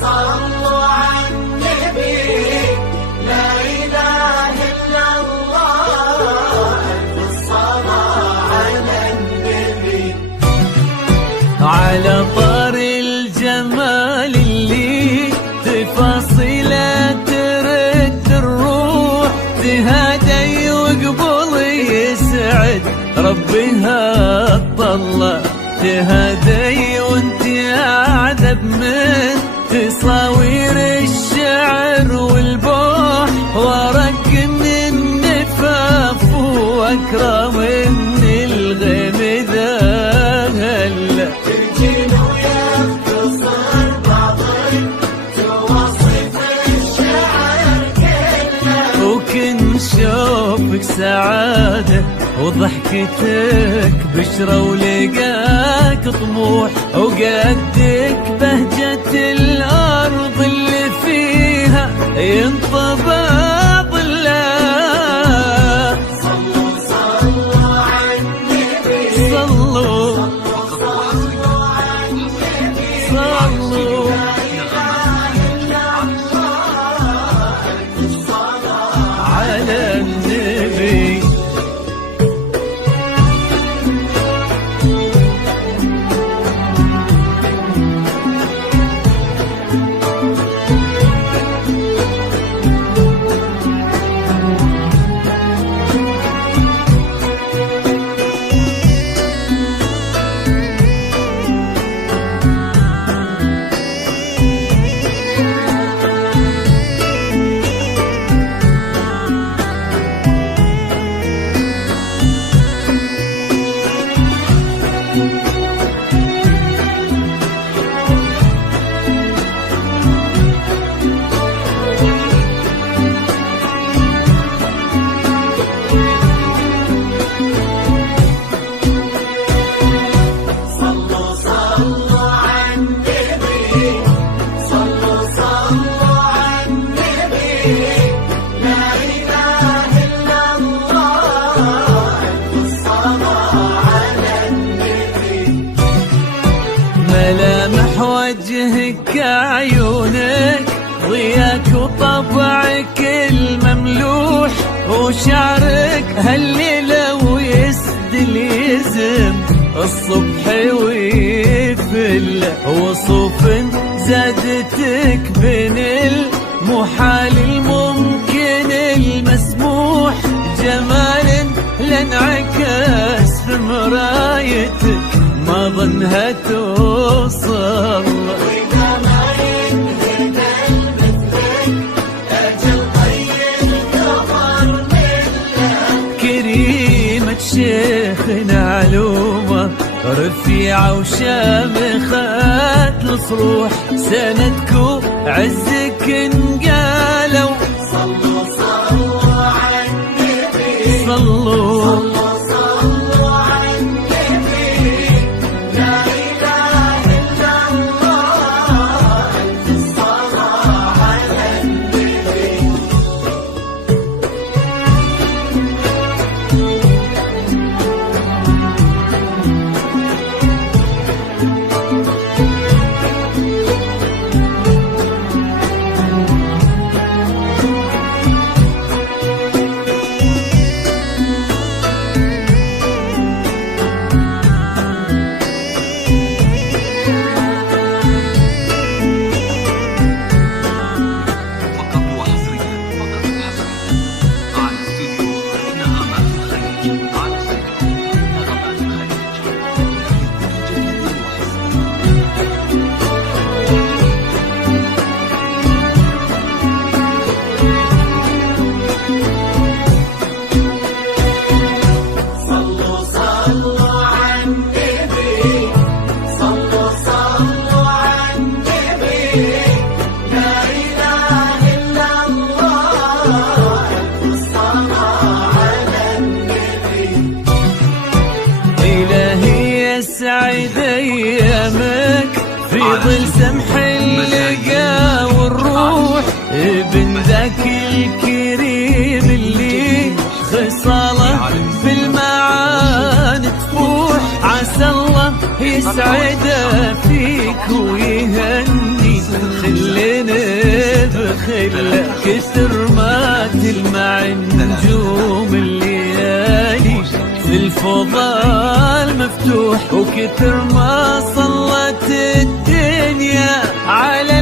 صلوا على النبي، لا إله إلا الله، الصلاة على النبي. على طار الجمال اللي تفاصيله ترد الروح، تهادي وقبل يسعد ربها طلع، تهادي وانت قاعدة من تصاوير الشعر والبوح، ورق من النفاف واكرم من الغيم ذا هلا، ترجين ويختصر بعض تواصف الشعر كله، وكن شوفك سعادة وضحكتك بشرة ولقاك طموح، وقدك بهجة الأرض اللي فيها ينطبع ظلها. صلوا صلوا على النبي، صلوا صلوا على النبي، صلوا لا إله إلا الله، الصلاة على النبي. صلوا صلوا على النبي، صلوا صلوا على النبي، لا إله إلا الله، الصلاة على النبي. ملامح وجهك عيونك ضياك وطبعك المملوح، وشعرك هالليلة ويسدل يزم الصبح ويفل، وصوف زادتك بين المحال الممكن المسموح، جمال لانعكس في مرايتك ما ظنها توصل، وإذا ما ينهدى مثلك أجل طيب كفر ملك. كريمة شيخنا علومة رفيعة وشامخة الصروح، سندك عزك انقالوا. صلوا صلوا على النبي، صلوا صلوا على النبي، لا إله إلا الله، الصلاة على النبي. يسعد ايامك في ظل سمح اللقا والروح، ابن ذاك الكريم اللي خصاله بالمعاني تفوح، عسى الله يسعده فيك ويهني خلنا بخله كثر ما تلمع نجوم الليالي في الفضاء مفتوح، وكثر ما صلت الدنيا على